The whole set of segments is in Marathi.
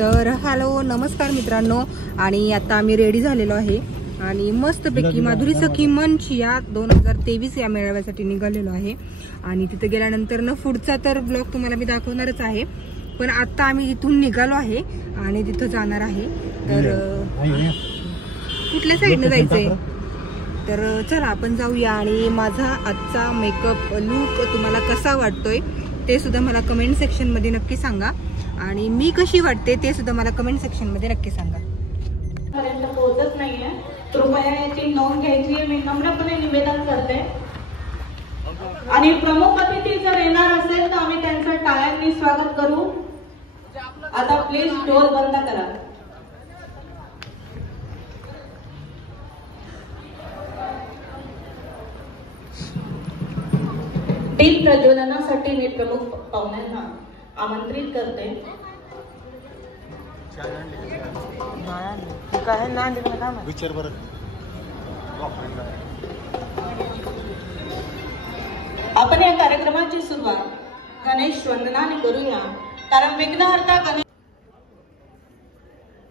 तर हॅलो नमस्कार मित्रांनो, आणि आता आम्ही रेडी झालेलो आहे आणि मस्तपैकी माधुरी सखी मंच या 2023 या मेळाव्यासाठी निघालेलो आहे। आणि तिथे गेल्यानंतर न पुढचा तर ब्लॉग तुम्हाला मी दाखवणारच आहे, पण आता आम्ही इथून निघालो आहे आणि तिथं जाणार आहे। तर कुठल्या साईडने जायचंय तर चला आपण जाऊया। आणि माझा आजचा मेकअप लुक तुम्हाला कसा वाटतोय ते सुद्धा मला कमेंट सेक्शन मध्ये नक्की सांगा, आणि मी कशी वाटते ते सुद्धा मला कमेंट सेक्शन मध्ये नक्की सांगा। पर्यंत पोहोचत नाहीये, कृपया याची नोंद घ्यायची मी नम्रपणे निवेदन करते। आणि प्रमुख अतिथी जर येणार असेल तर आम्ही त्यांचं टाळ्यांनी स्वागत करू। आता प्लीज डोर बंद करा। दीप प्रज्वलनासाठी मी प्रमुख पाहुण्यांना आमंत्रित करते। आपण या कार्यक्रमाची सुरुवात गणेश वंदनाने करूया, कारण विघ्नहर्ता गणेश।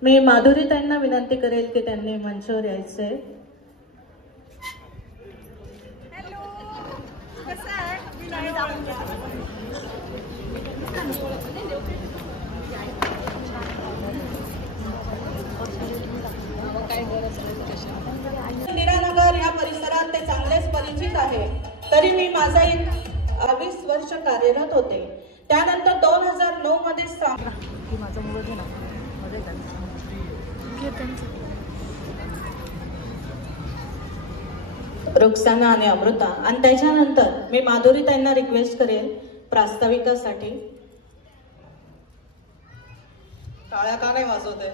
मी माधुरीताईंना विनंती करेल की त्यांनी मंचावर यायचे। इंदिरानगर या परिसरात ते चांगलेच परिचित आहे, तरी मी माझा 20 वर्ष कार्यरत होते। त्यानंतर 2009 मध्ये रुक्साना आणि अमृता, आणि त्याच्यानंतर मी माधुरीताईंना रिक्वेस्ट करेल प्रास्ताविकासाठी। टाळ्या का नाही वाजवते?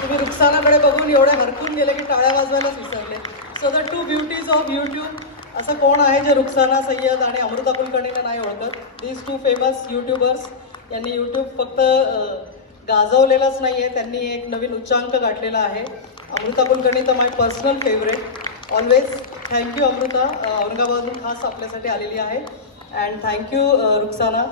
तुम्ही रुक्सानाकडे बघून एवढे हरकून गेले की टाळ्या वाजवायलाच विसरले। So the two beauties of YouTube, असं कोण आहे जे रुक्साना सय्यद आणि अमृता कुलकर्णींना नाही ओळखत? दीज टू फेमस यूट्यूबर्स यांनी यूट्यूब फक्त गाजवलेलंच नाहीये, त्यांनी एक नवीन उच्चांक गाठलेला आहे। अमृता कुलकर्णी तर my personal favourite always. Thank you Amruta, औरंगाबादहून खास आपल्यासाठी आलेली आहे। And thank you Ruksana.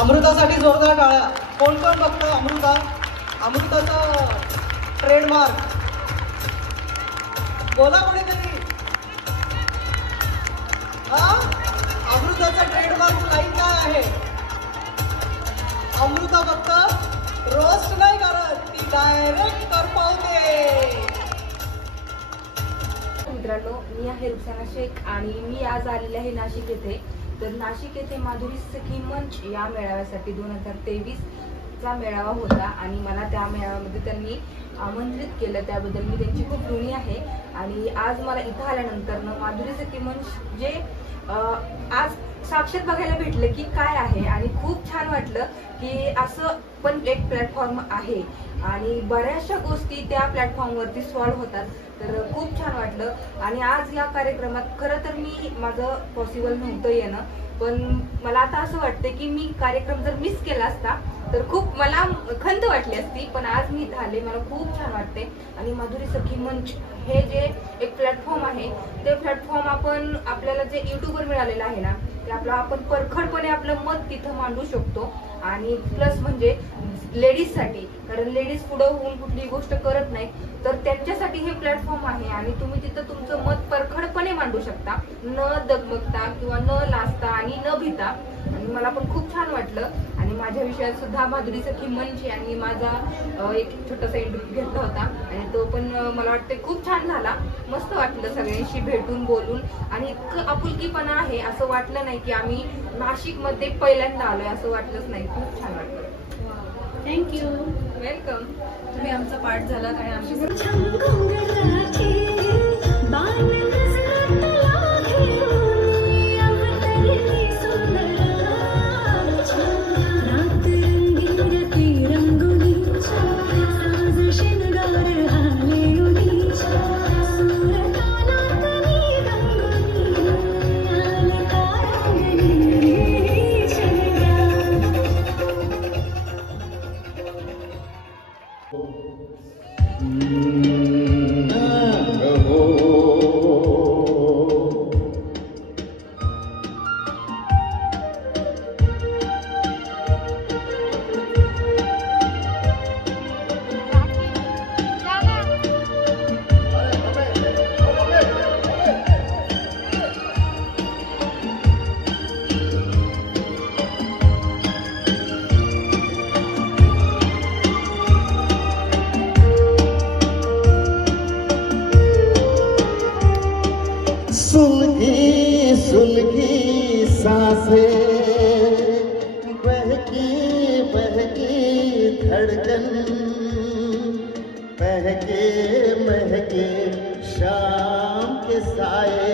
अमृतासाठी जोरदार टाळ्या। कोण कोण बघतं अमृता? अमृताचा ट्रेडमार्क बोला कोणीतरी। अमृताचा ट्रेडमार्क लाईन काय आहे? अमृता फक्त रोस्ट नाही करत, ती डायरेक्ट करपावते। मित्रांनो, मी आहे रुक्साना शेख आणि मी आज आलेले आहे नाशिक येथे। तर नाशिक येथे माधुरी सखी मंच या मेळाव्यासाठी 2023 चा मेळावा होता आणि मला त्या मेळाव्यामध्ये त्यांनी आमंत्रित केलं, त्याबद्दल मी त्यांची खूप ऋणी आहे। आणि आज मला इथं आल्यानंतर माधुरी सखी मंच जे आज साक्षात बघायला भेटलं की काय आहे, आणि खूप छान वाटलं की असं पण एक प्लॅटफॉर्म आहे आणि बऱ्याचशा गोष्टी त्या प्लॅटफॉर्मवरती सॉल्व्ह होतात। तर खूप छान वाटलं। आणि आज या कार्यक्रमात खरं तर मी माझं पॉसिबल नव्हतं येणं, पण मला आता असं वाटतं की मी कार्यक्रम जर मिस केला असता तर खूप मला खंत वाटली असती, पण आज मी इथं आले, मला खूप छान वाटते। आणि माधुरी सखी मंच हे जे एक प्लॅटफॉर्म आहे, ते प्लॅटफॉर्म आपण आपल्याला जे युट्यूबवर मिळालेलं आहे ना, ते आपलं आपण परखडपणे आपलं मत तिथं मांडू शकतो। आणि प्लस म्हणजे लेडीजसाठी, कारण लेडीज पुढे होऊन कुठली गोष्ट करत नाही, तर त्यांच्यासाठी हे प्लॅटफॉर्म आहे आणि तुम्ही तिथं तुमचं मत परखडपणे मांडू शकता, न दगमगता किंवा न लाजता आणि न भीता। आणि मला पण खूप छान वाटलं। आणि माझ्या विषयात सुद्धा माधुरी सखी मंच यांनी माझा एक छोटासा इंटरव्ह्यू घेतला होता आणि तो पण मला वाटतं खूप छान झाला। मस्त वाटलं सगळ्यांशी भेटून बोलून, आणि इतकं आपुलकीपणा आहे असं वाटलं नाही की आम्ही नाशिक मध्ये पहिल्यांदा आलोय, असं वाटलंच नाही। खूप छान वाटलं। Thank you, welcome. तुम्ही आमचा पार्ट झालात आणि आमची सुलगी सुलगी सांसें, बहकी बहकी धड़कन, महके महके शाम के साए,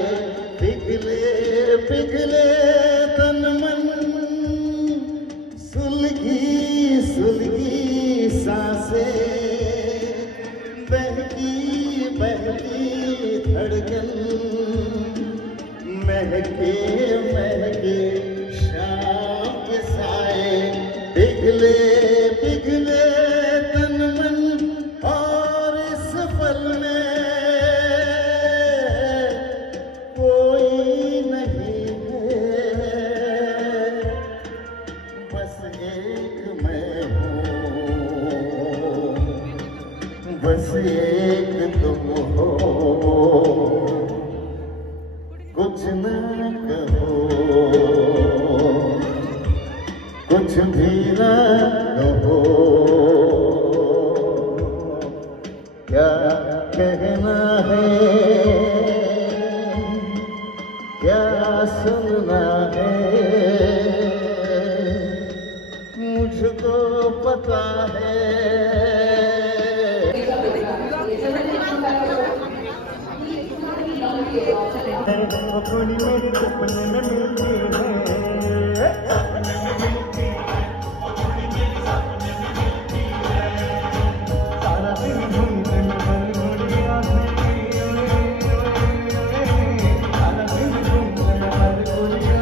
पिघले पिघले तन मन। सुलगी सुलगी सांसें, बहकी बहकी धड़कन, महके महके शाम के साए, पिघले पिघले तन मन। और इस पल में कोई नहीं है, बस एक मैं हूँ, बस एक तुम हो। कुछ न कहो, कुछ भी न कहो, क्या कहना है, क्या सुनना है, मुझको पता है। थोड़ी मेरे सपने में मिलती है, सपने में मिलती है, थोड़ी मेरे सपने में मिलती है। सारा दिन ढूंढते में भर गुड़िया है, सारा दिन ढूंढते में भर गुड़िया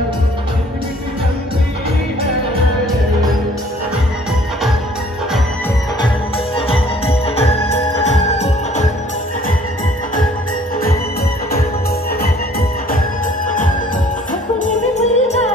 सपने में मिलता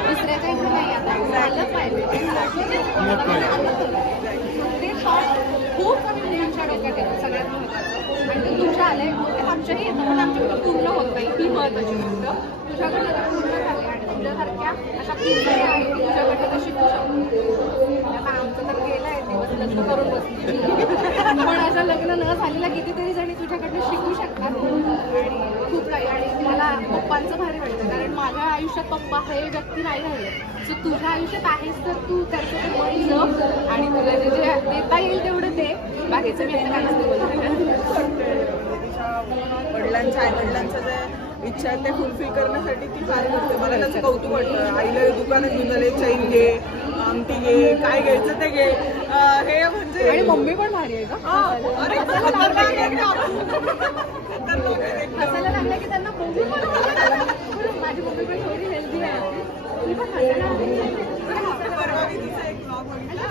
दुसऱ्याच्या इथे नाही आता झालं पाहिजे ते शॉर्ट खूप कमी मुलांच्या डोक्यात येतं सगळ्यात महत्त्वाचं आणि ते तुझ्या आले आमच्याही येतं पण आमच्याकडे पूर्ण होत नाही ही महत्त्वाची गोष्ट तुझ्याकडनं जर पूर्ण झाले आणि तुझ्यासारख्या अशा पूर्ण आहे की तुझ्याकडनं ते शिकू शकतो आता आमचं तर गेलं आहे दिवस लग्न करून बसली पण असं लग्न न झालेला कितीतरी जणी तुझ्याकडनं शिकू शकतात आणि खूप काही आणि मला पप्पांचं भारी वाटतं कारण माझ्या आयुष्यात पप्पा हे व्यक्ती नाही राहिले सो तुझ्या आयुष्यात आहेस तर तू त्याचं ते मन जप आणि तुला जे जे देता येईल तेवढं दे बाकीचं मी आता काय नसते बोलत वडिलांच्या आई वडिलांचं जे इच्छा आहे ते फुलफिल करण्यासाठी ती फार करते मला त्याचं कौतुक वाटतं आईला दुकानात घेऊन आले चैन घे आमटी घे काय घ्यायचं ते घे हे म्हणजे आणि मम्मी पण भारी आहे का हसायला लागलं की त्यांना मम्मी पण माझी मम्मी पण थोडी हेल्दी आहे ती पण हसायला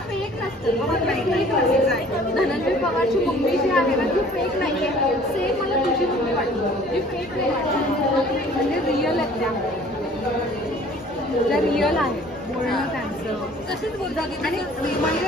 फेक नसतं धनंजय पवारची मम्मी जी आहे ना ती फेक नाही आहे सेम मला तुझी मम्मी वाटते जी फेक नाही वाटते म्हणजे रिअल आहेत त्या रिअल आहे बोलणं त्यांचं तसेच बोलतात आणि म्हणजे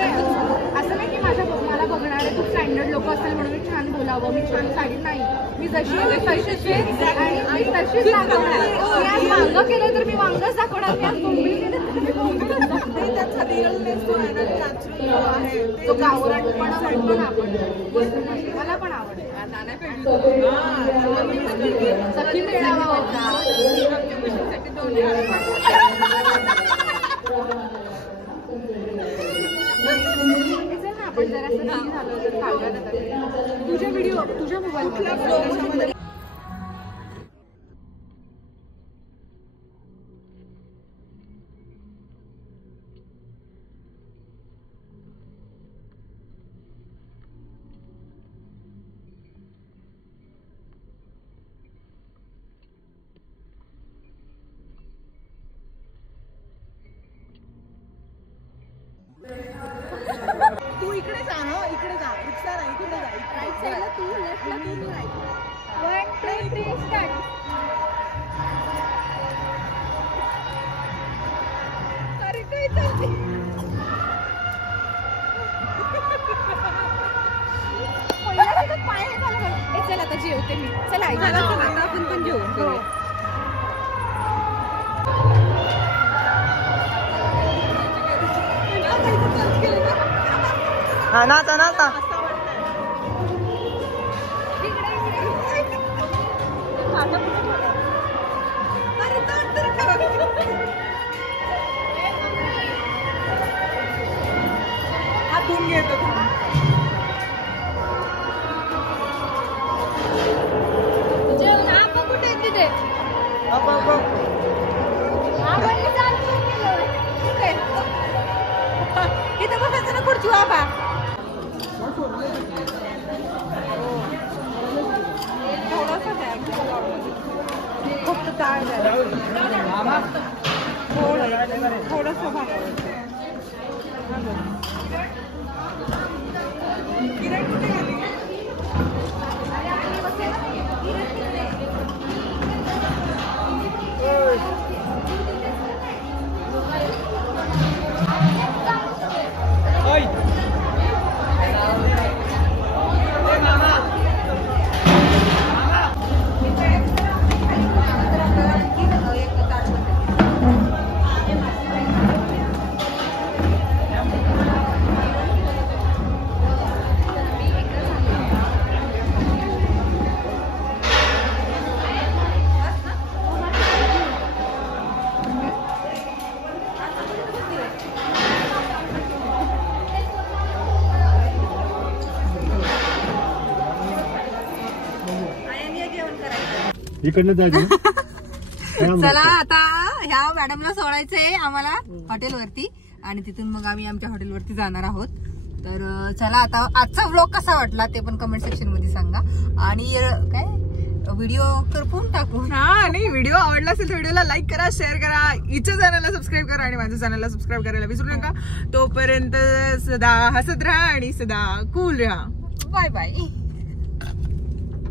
असं नाही की मला बघणारे खूप स्टँडर्ड लोक असतील म्हणून मी छान बोलावं मी छान साडी नाही मी जशी आहे तशीच आणि मी तशीच दाखवणार मी आज वांग केलं तर मी वांगच दाखवणार मी आज बोंबील केलं तर मी बोंबीलच दाखवणार त्याचा रिअलनेस जो आहे ना नॅचरल आहे तो गावरानपणा म्हणतो ना आपण मला पण आवडतो सखी मेळावा होता आपण जरा असं झालं तर काढूया तुझ्या व्हिडिओ तुझ्या मोबाईलमध्ये तू इकडे जा ना इकडे जा रिक्षा नाही इकडे जा राईट साईडला तू लेफ्टला तू राईट 1 2 3 स्टार्ट अरे काय चालते पहिल्यांदा पाय हे झालं बघ ए चल आता जेवते मी चला आता आपण पण जेवू करूया हा नाचा नाचा हातून घेतो जेवण आपण कुठे आहे तिथे इथं बघायचं ना खुर्ची बाबा फक्त टाळ थोडंसं किरण कुठे गेली इकडनं जायचं चला आता ह्या मॅडमला सोडायचंय आम्हाला हॉटेलवरती आणि तिथून मग आम्ही आमच्या हॉटेलवरती जाणार आहोत तर चला आता आजचा व्लॉग कसा वाटला ते पण कमेंट सेक्शन मध्ये सांगा आणि काय व्हिडिओ तर पण टाकू हा नाही व्हिडिओ आवडला असेल तर व्हिडिओला लाईक करा, शेअर करा, हिच्या चॅनलला सबस्क्राईब करा आणि माझ्या चॅनलला सबस्क्राईब करायला विसरू नका. तोपर्यंत सदा हसत राहा आणि सदा कूल राहा. बाय बाय.